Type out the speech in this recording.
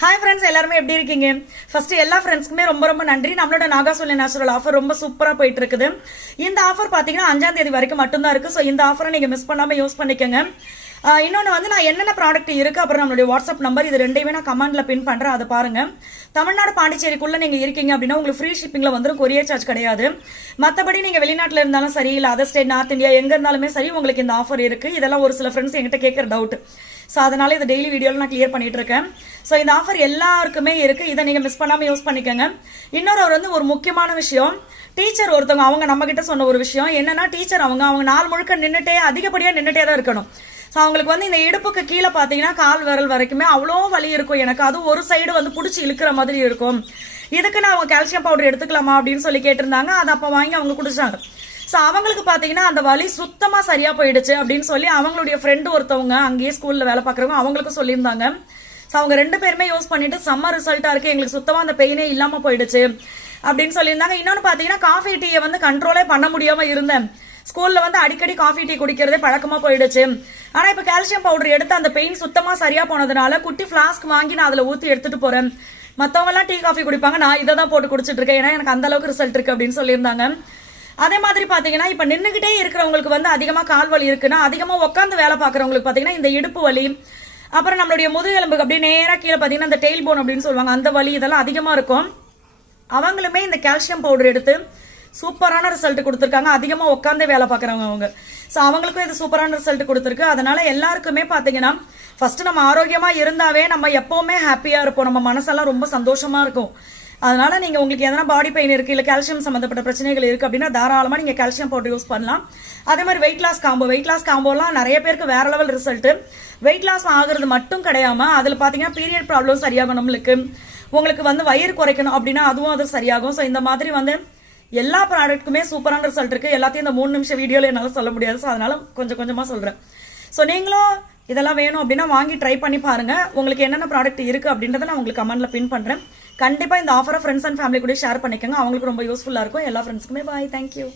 Hi friends, எல்லாருமே எப்படி இருக்கீங்க? ஃபர்ஸ்ட் எல்லா ஃப்ரெண்ட்ஸ்க்குமே ரொம்ப ரொம்ப நன்றி. நம்மளோட நாகாசோலி நேச்சுரல் ஆஃபர் ரொம்ப சூப்பரா போயிட்டு இருக்குது. இந்த ஆஃபர் பாத்தீங்கன்னா 5ஆம் தேதி வரைக்கும் மட்டும்தான் இருக்கு. ஸோ இந்த ஆஃபரை நீங்க மிஸ் பண்ணாம யூஸ் பண்ணிக்கோங்க. இன்னொன்று வந்து நான் என்னென்ன ப்ராடக்ட் இருக்கு, அப்புறம் நம்மளுடைய வாட்ஸ்அப் நம்பர் இது ரெண்டையுமே நான் கமெண்ட்ல பின் பண்றேன், அதை பாருங்க. தமிழ்நாடு பாண்டிச்சேரிக்குள்ள நீங்க இருக்கீங்க அப்படின்னா உங்களுக்கு ஃப்ரீ ஷிப்பிங்ல வந்துடும், கொரியர் சார்ஜ் கிடையாது. மற்றபடி நீங்க வெளிநாட்டில் இருந்தாலும் சரி, இல்லை அதர் ஸ்டேட், நார்த் இந்தியா எங்க இருந்தாலுமே சரி உங்களுக்கு இந்த ஆஃபர் இருக்கு. இதெல்லாம் ஒரு சில ஃப்ரெண்ட்ஸ் என்கிட்ட கேட்குற டவுட். ஸோ அதனால இதை டெய்லி வீடியோவில் நான் கிளியர் பண்ணிட்டு இருக்கேன். ஸோ இந்த ஆஃபர் எல்லாருக்குமே இருக்கு, இதை நீங்க மிஸ் பண்ணாம யூஸ் பண்ணிக்கோங்க. இன்னொரு ஒரு முக்கியமான விஷயம், டீச்சர் ஒருத்தவங்க அவங்க நம்ம கிட்ட சொன்ன ஒரு விஷயம் என்னன்னா, டீச்சர் அவங்க நாள் முழுக்க நின்றுட்டே அதிகப்படியாக நின்றுட்டே தான் இருக்கணும். ஸோ அவங்களுக்கு வந்து இந்த இடுப்புக்கு கீழே பார்த்தீங்கன்னா கால் விரல் வரைக்குமே அவ்வளோ வலி இருக்கும். எனக்கு அது ஒரு சைடு வந்து பிடிச்சி இழுக்கிற மாதிரி இருக்கும். இதுக்கு நான் அவங்க கால்சியம் பவுடர் எடுத்துக்கலாமா அப்படின்னு சொல்லி கேட்டிருந்தாங்க. அதை அப்போ வாங்கி அவங்க குடிச்சாங்க. ஸோ அவங்களுக்கு பார்த்தீங்கன்னா அந்த வலி சுத்தமாக சரியா போயிடுச்சு அப்படின்னு சொல்லி அவங்களுடைய ஃப்ரெண்டு ஒருத்தவங்க அங்கேயே ஸ்கூலில் வேலை பார்க்குறவங்க அவங்களுக்கும் சொல்லியிருந்தாங்க. ஸோ அவங்க 2 பேருமே யூஸ் பண்ணிட்டு செம்ம ரிசல்ட்டாக இருக்கு, எங்களுக்கு சுத்தமாக அந்த பெயினே இல்லாமல் போயிடுச்சு அப்படின்னு சொல்லியிருந்தாங்க. இன்னொன்று பார்த்தீங்கன்னா காஃபி டீயை வந்து கண்ட்ரோலே பண்ண முடியாமல் இருந்தேன். ஸ்கூல்ல வந்து அடிக்கடி காஃபி டீ குடிக்கிறதே பழக்கமா போயிடுச்சு. ஆனா இப்ப கால்சியம் பவுடர் எடுத்து அந்த பெயின் சுத்தமா சரியா போனதுனால குட்டி பிளாஸ்க் வாங்கி நான் அதுல ஊத்தி எடுத்துட்டு போறேன். மத்தவங்க எல்லாம் டீ காஃபி குடிப்பாங்க, நான் இதை தான் போட்டு குடிச்சிட்டு இருக்கேன், ஏன்னா எனக்கு அந்த அளவுக்கு ரிசல்ட் இருக்கு அப்படின்னு சொல்லியிருந்தாங்க. அதே மாதிரி பாத்தீங்கன்னா இப்ப நின்றுகிட்டே இருக்கிறவங்களுக்கு வந்து அதிகமா கால் வலி இருக்குன்னா, அதிகமா உட்காந்து வேலை பாக்குறவங்களுக்கு பாத்தீங்கன்னா இந்த இடுப்பு வலி, அப்புறம் நம்மளுடைய முதுகெலும்புக்கு அப்படியே நேரா கீழே பாத்தீங்கன்னா இந்த டெயில் போன் அப்படின்னு சொல்லுவாங்க, அந்த வலி இதெல்லாம் அதிகமா இருக்கும். அவங்களுமே இந்த கால்சியம் பவுடர் எடுத்து சூப்பரான ரிசல்ட் கொடுத்துருக்காங்க. அதிகமாக உட்காந்து வேலை பார்க்குறவங்க அவங்க. ஸோ அவங்களுக்கும் இது சூப்பரான ரிசல்ட் கொடுத்துருக்கு. அதனால எல்லாருக்குமே பார்த்தீங்கன்னா ஃபர்ஸ்ட் நம்ம ஆரோக்கியமாக இருந்தாவே நம்ம எப்போவுமே ஹாப்பியாக இருப்போம், நம்ம மனசெல்லாம் ரொம்ப சந்தோஷமாக இருக்கும். அதனால நீங்கள் உங்களுக்கு எதனா பாடி பெயின் இருக்குது, இல்லை கால்சியம் சம்மந்தப்பட்ட பிரச்சனைகள் இருக்குது அப்படின்னா தாராளமாக நீங்கள் கால்சியம் பவுடர் யூஸ் பண்ணலாம். அதே மாதிரி வெயிட் லாஸ் காம்போலாம் நிறைய பேருக்கு வேற லெவல் ரிசல்ட். வெயிட் லாஸ் ஆகுறது மட்டும் கிடையாமல் அதில் பார்த்தீங்கன்னா பீரியட் ப்ராப்ளம் சரியாகும், உங்களுக்கு வந்து வயிறு குறைக்கணும் அப்படின்னா அதுவும் அது சரியாகும். ஸோ இந்த மாதிரி வந்து எல்லா ப்ராடக்ட்டுக்குமே சூப்பரான ரிசல்ட் இருக்கு. எல்லாத்தையும் இந்த 3 நிமிஷம் வீடியோல என்னால் சொல்ல முடியாது. ஸோ அதனால கொஞ்சம் கொஞ்சமாக சொல்றேன். ஸோ நீங்களும் இதெல்லாம் வேணும் அப்படின்னா வாங்கி ட்ரை பண்ணி பாருங்க. உங்களுக்கு என்னென்ன ப்ராடக்ட் இருக்கு அப்படின்றத நான் உங்களுக்கு கமெண்ட்ல பின் பண்றேன். கண்டிப்பா இந்த ஆஃபரை ஃப்ரெண்ட்ஸ் அண்ட் ஃபேமிலி கூட ஷேர் பண்ணிக்கோங்க, அவங்களுக்கு ரொம்ப யூஸ்ஃபுல்லா இருக்கும். எல்லா ஃப்ரெண்ட்ஸ்க்குமே பாய், தேங்க்யூ.